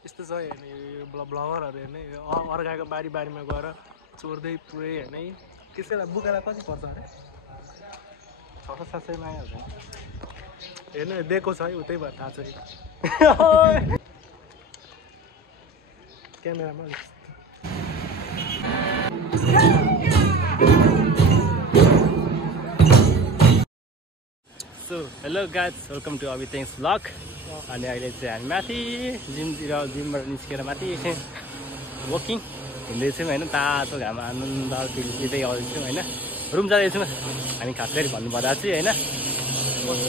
यस्तो छ हेर्ने ब्लगरहरू हेर्ने अर्काको बारीमा गएर चोर्दै पुरै हेर्ने त्यसैलाई बुकालाई कति पर्छ अरे 600-700 आइहाल्छ हेर्नु दिएको छ है उतै भएर थाहा छ क्यामेरामा So hello guys, welcome to Abhiteng's vlog. अनि अहिले चाहिँ हामी माथि जिमबाट निस्केर माथि वकिङ हिँड्दैछौँ होइन तातो घाम आनन्द लिँदै आउँदैछौँ होइन रुम जाँदैछौँ हामी खास गरी भन्नुपर्दा चाहिँ होइन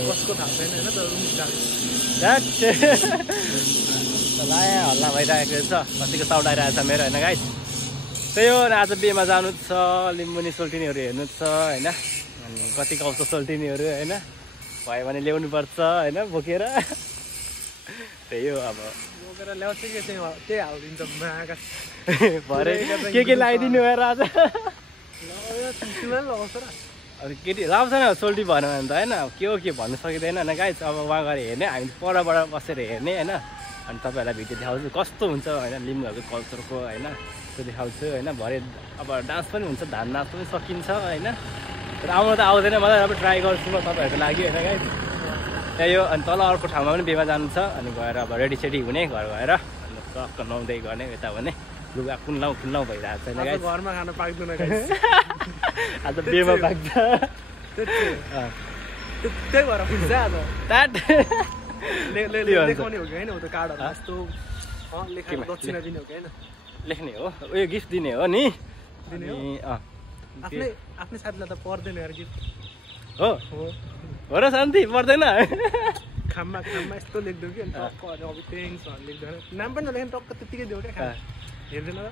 कसको थाहा छैन होइन तर रुम हल्ला भइरहेको छ कतिको साउन्ड आइरहेको छ मेरो होइन गाइस त्यही हो आज बेमा जानु छ लिम्बुनी सोल्टिनीहरू हेर्नु छ होइन अनि कति आउँछ सोल्टिनीहरू होइन भयो भने ल्याउनु पर्छ होइन बोकेर त्यही हो अब बोकेर ल्याउँछ कि त्यही हालिदिन्छ मागा भरे के लगाइदिनु भएर आज लगाउँछ र अब केटी लाउँछ न सोल्टी भएन भने त होइन के भन्नु सकिँदैन होइन गाइस अब उहाँ गएर हेर्ने हामी परबाट बसेर हेर्ने होइन अनि तपाईँहरूलाई भिडियो देखाउँछु कस्तो हुन्छ होइन लिम्बूहरूको कल्चरको होइन त्यो देखाउँछु होइन भरे अब डान्स पनि हुन्छ धान नाच पनि सकिन्छ होइन तर आउनु त आउँदैन मलाई अब ट्राई गर्छु म तपाईँहरूको लागि होइन गाइस त्यही हो अनि तल अर्को ठाउँमा पनि बेमा जानु छ अनि गएर अब रेडी हुने घर गएर अनि टक्क नुहाउँदै गर्ने यता भने लुगा कुन्लाउ भइरहेको छैन गाइस घरमा खान पाक्दैन आज बेमा पाक्छ त्यही भएर पुग्छ आज द्याट लेखाउने हो कि होइन त्यो कार्डहरू यस्तो लेखामा दक्षिणा दिने हो कि होइन लेख्ने हो उयो गिफ्ट दिने हो नि दिने हो आफ्नै साथीलाई त पर्दैन यार गिफ्ट हो र शान्ति पर्दैन खाममा यस्तो लेख्दियो कि अनि टक्क अब थ्याङ्क्स भनेर लेख्दैन नाम पनि नलेख्ने टक्क त्यत्तिकै दियो क्या हेर्दैन र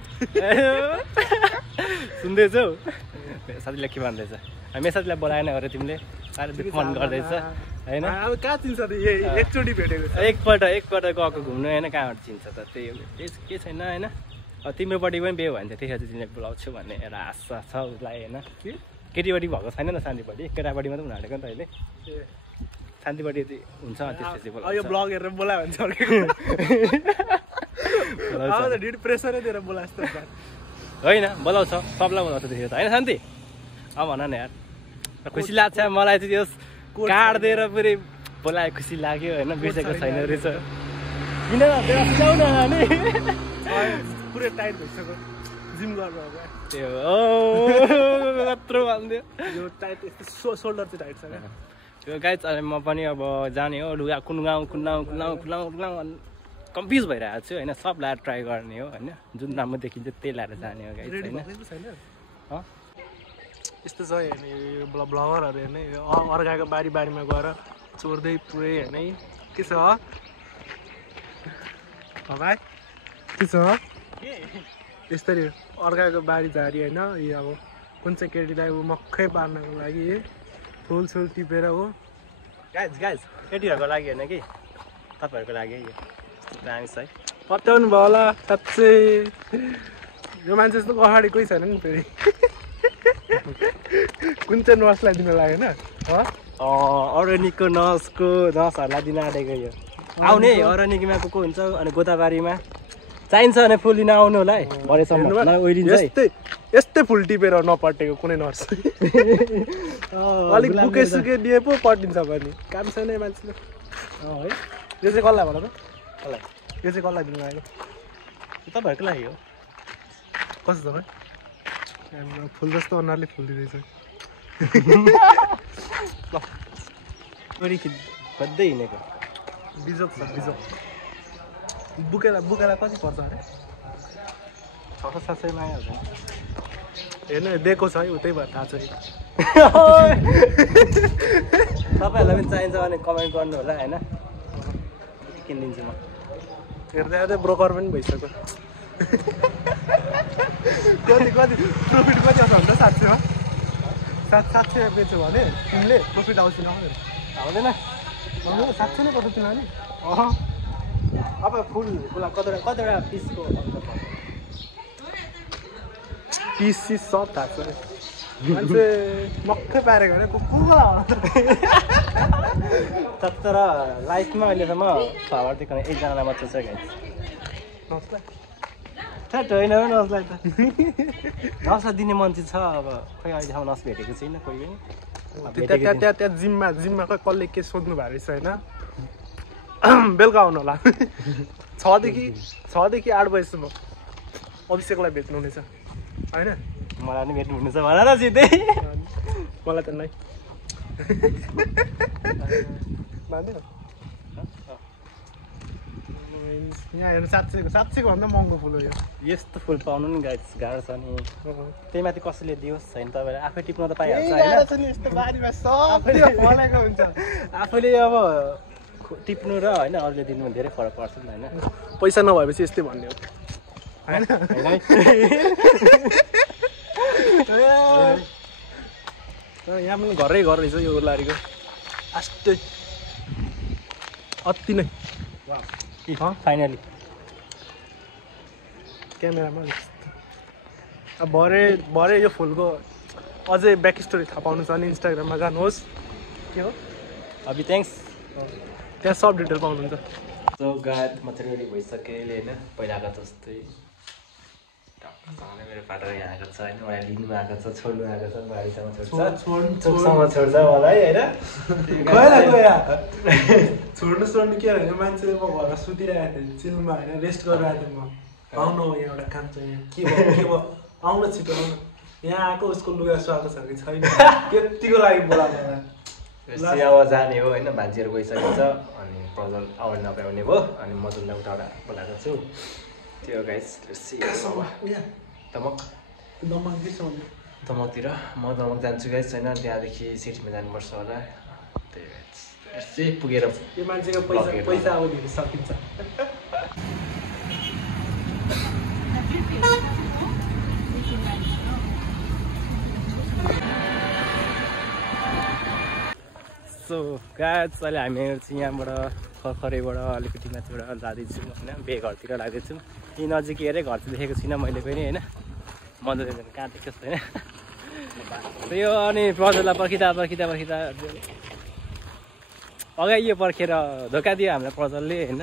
सुन्दैछौ साथीलाई के भन्दैछ हामी साथीलाई बोलाएन अरे तिमीले साह्रै फन गर्दैछ होइन अब कहाँ चिन्छ त एकचोटि भेटेको छ एकपल्ट गएको घुम्नु होइन कहाँबाट चिन्छ त त्यही हो के छैन होइन तिम्रोपट्टि पनि बिहे भयो भने चाहिँ त्यसरी तिमीले बोलाउँछु भन्ने एउटा आशा छ उसलाई होइन केटीपट्टि भएको छैन न शान्तिपट्टि केटापट्टि मात्रै हुन आँटेको नि त अहिले शान्तिपट्टि हुन्छ त्यसपछि यो ब्लग हेरेर बोलायो भने चाहिँ ढिड प्रेसरै दिएर बोला जस्तो होइन बोलाउँछ सबलाई बोलाउँछ त्यसरी त होइन शान्ति अब भन न यार खुसी लाग्छ मलाई चाहिँ त्यो कार्ड दिएर पुरै बोलायो खुसी लाग्यो होइन बिर्सेको छैन रहेछ किन न नि पुरै टाइट भइसक्यो जिम गर्नु अब त्यो कत्रो भनिदियो यो टाइट यस्तो सोल्डर चाहिँ टाइट छ क्या त्यो गाइस अनि म पनि अब जाने हो लुगा कुन गाउँ कन्फ्युज भइरहेको छु होइन सब लाएर ट्राई गर्ने हो होइन जुन राम्रो देखिन्छ त्यही लाएर जाने हो गाइस होइन यस्तो छ हेर्ने ब्लगरहरू हेर्ने अर्काको बारीमा गएर चोर्दै पुरै हेर्ने के छ भाइ के छ यस्तरी अर्काको बारी झारी होइन यो अब कुन चाहिँ केटीलाई मक्खै पार्नको लागि फुल टिपेर हो गाइस केटीहरूको लागि होइन कि तपाईँहरूको लागि यो दामी छ है पत्याउनु भयो होला साँच्चै यो मान्छे जस्तो अगाडि कोही छैन नि फेरि कुन चाहिँ नर्सलाई दिन लाग्यो होइन अर्ग्यानिकको नर्सहरूलाई दिन आँटेको यो आउने अर्ग्यानिकमा को हुन्छ अनि गोदाबारीमा चाहिन्छ भने फुल लिन आउनु होला है भरेसम्म यस्तै फुल टिपेर नपटेको कुनै नर्स अलिक बुके दिए पो पटिन्छ भने काम छैन मान्छेले है यो चाहिँ कसलाई भन त कसलाई यो चाहिँ कसलाई दिनु लाग्यो तपाईँहरूको लागि हो कस्तो तपाईँ फुल जस्तो अनुहारले फुल दिँदैछ खोज्दै हिँडेको बिजोक छ बिजोक बुकेलाई कति पर्छ अरे 600-700 आइहाल्छ हेर्नु दिएको छ है उतै भएर थाहा छ तपाईँहरूलाई पनि चाहिन्छ भने कमेन्ट गर्नु होला होइन किनिदिन्छु म हेर्दै ब्रोकर पनि भइसक्यो कति प्रफिट कति आउँछ हुन्छ 700मा 700 बेच्यो भने तिमीले प्रफिट आउँछ आउँदैन 700 नै पर्छ तिमीलाई अब फुललाई कतिवटा पिसको पिस सब थाहा छ मान्छे मक्कै पारेको भने तर लाइफमा अहिलेसम्म फ्लावर देखाउने एकजनालाई मात्र छ गाइस नसलाई ठ्याट होइन नसलाई त नसा दिने मान्छे छ अब खै अहिलेसम्म नस भेटेको छैन कोही पनि त्यहाँ जिममा खै कसले के सोध्नु भएको रहेछ होइन बेलुका आउनु होला 6 देखि 8 बजीसम्म अभिषेकलाई भेट्नु हुनेछ होइन मलाई नि भेट्नु हुनेछ भन न सिधै मलाई त नै मान्दैन यहाँ हेर्नु 700 भन्दा महँगो फुल हो यो यस्तो फुल पाउनु नि गाह्रो छ नि त्यही माथि कसैले दियोस् छैन तपाईँले आफै टिप्न त पाइहाल्छ आफैले अब टिप्नु र होइन अरूले दिनु धेरै फरक पर्छ नि होइन पैसा नभएपछि यस्तै भन्ने हो होइन यहाँ पनि घरै घर रहेछ यो लारीको आस्ते अति नै फाइनली क्यामेरामा अब भरे यो फुलको अझै ब्याक स्टोरी थाहा पाउनु छ भने इन्स्टाग्राममा जानुहोस् के हो अभि थ्याङ्क्स त्यहाँ सब डिटेल पाउनुहुन्छ सो गाड म चाहिँ रेडी भइसकेँ अहिले होइन पहिलाको जस्तै टक्कसँगले मेरो पार्टनर यहाँ आएको छ होइन मलाई लिनु आएको छ छोड्नु आएको छ गाडीसँग छोड्छ छोड्छ मलाई होइन छोड्नु के होइन मान्छेले म घरमा सुतिरहेको थिएँ चिलमा होइन रेस्ट गरिरहेको थिएँ म आउनु यहाँ एउटा काम छ यहाँ के भयो आउनु छिटो आउनु यहाँ आएको उसको लुगा सुहाएको छ कि छैन त्यतिको लागि बोलाएको अब जाने हो होइन मान्छेहरू गइसकेको छ अनि प्रजल आउने नपाउने भयो अनि म जुन उताबाट बोलाएको छु त्यो गाइस दमकतिर म दमक जान्छु गाइस छैन त्यहाँदेखि सिटीमा जानुपर्छ होला त्यही गाइस पुगेर यो मान्छेको पैसा अब दिन सकिन्छ सो गाइस अहिले हामीहरू चाहिँ यहाँबाट खरखरेबाट अलिकति माथिबाट जाँदैछौँ होइन बेघरतिर लाग्दैछौँ यी नजिकै हेरेँ घर चाहिँ देखेको छुइनँ मैले पनि होइन मनोरञ्जन कहाँ देख्छु होइन यो अनि प्रजललाई पर्खिँदा अगाडि यो पर्खेर धोका दियो हामीलाई प्रजलले होइन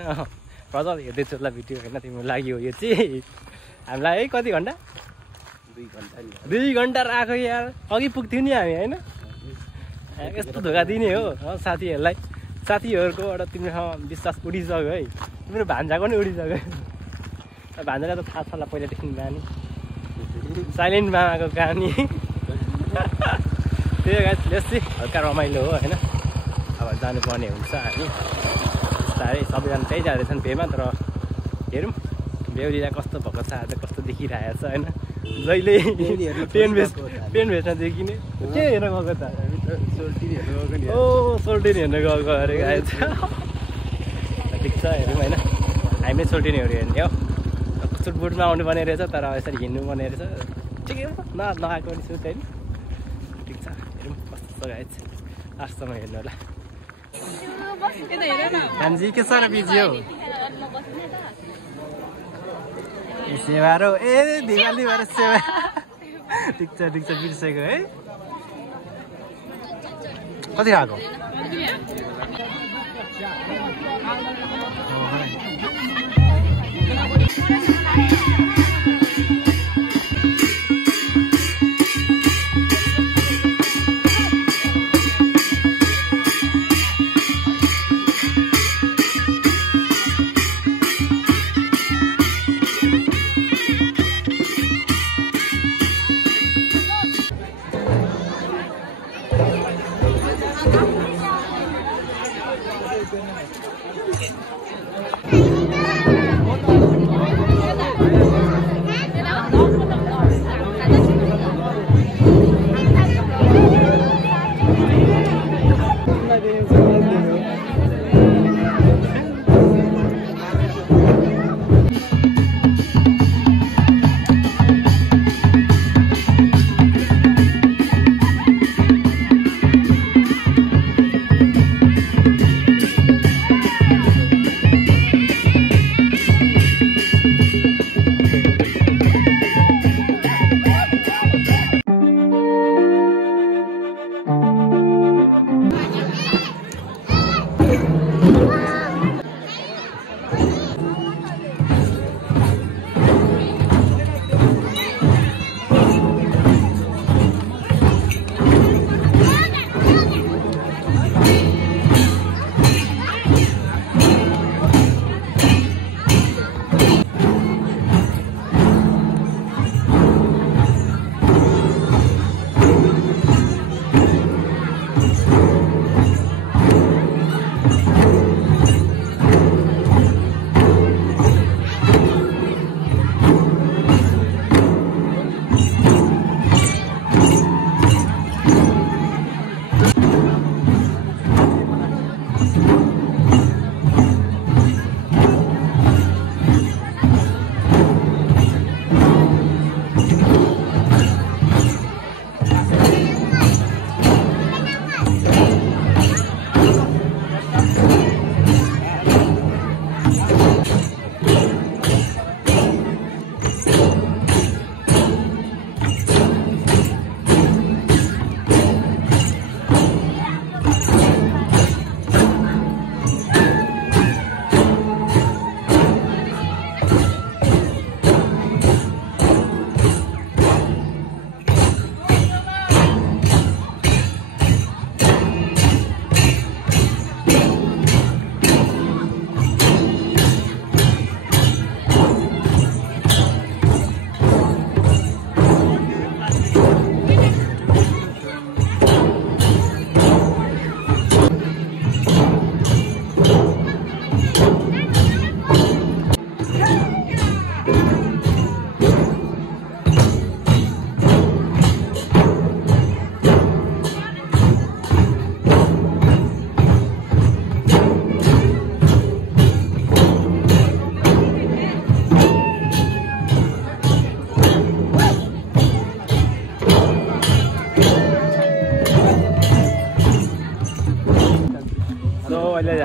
प्रजल हेर्दैछु होला भिडियो होइन तिम्रो लागि हो यो चाहिँ हामीलाई है कति घन्टा 2 घन्टा राख्यो यार अघि पुग्थ्यौँ नि हामी होइन यस्तो धोका दिने हो साथीहरूलाई साथीहरूकोबाट तिमीसँग विश्वास उडिसक्यो है तिम्रो भान्जाको नि उडिसक्यो भान्जालाई त थाहा छ होला पहिलादेखि कहानी साइलेन्ट मामाको कहानी त्यही गाइस चाहिँ हल्का रमाइलो हो होइन अब जानुपर्ने हुन्छ हामी बिस्तारै सबैजना त्यही जाँदैछन् भेमा तर हेरौँ बेहुलीलाई कस्तो भएको छ आज कस्तो देखिरहेको छ होइन जहिले पेन भेट्नदेखि नै के हेर्न गएको त ओ सोल्टिनी हेर्न गएको अरे गाई ठिक छ हेरौँ होइन हामी सोल्टिनीहरू हेर्ने हो सुटबुटमा आउनु पर्ने रहेछ तर यसरी हिँड्नु पर्ने रहेछ ठिकै हो नआएको पनि सुट होइन ठिक छ हेरौँ कस्तो छ गाई लास्टसम्म हेर्नु होला कान्छी के छ र बिजी हो सेवा र ए दिवाली भएर सेवा ठिक छ बिर्सेको है कति खाएको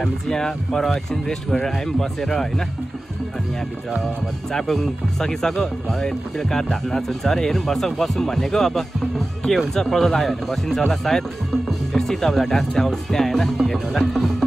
हामी चाहिँ यहाँ पर एकछिन रेस्ट गरेर आयौँ बसेर होइन। अनि यहाँभित्र अब चाबुङ सकिसक्यो, बेलुका धान नाच हुन्छ अरे, हेरौँ बसौँ भनेको। अब के हुन्छ, प्रज्वल आयो भने बसिन्छ होला सायद। त्यसै तपाईँलाई डान्स देखाउँछु त्यहाँ होइन, हेर्नु होला।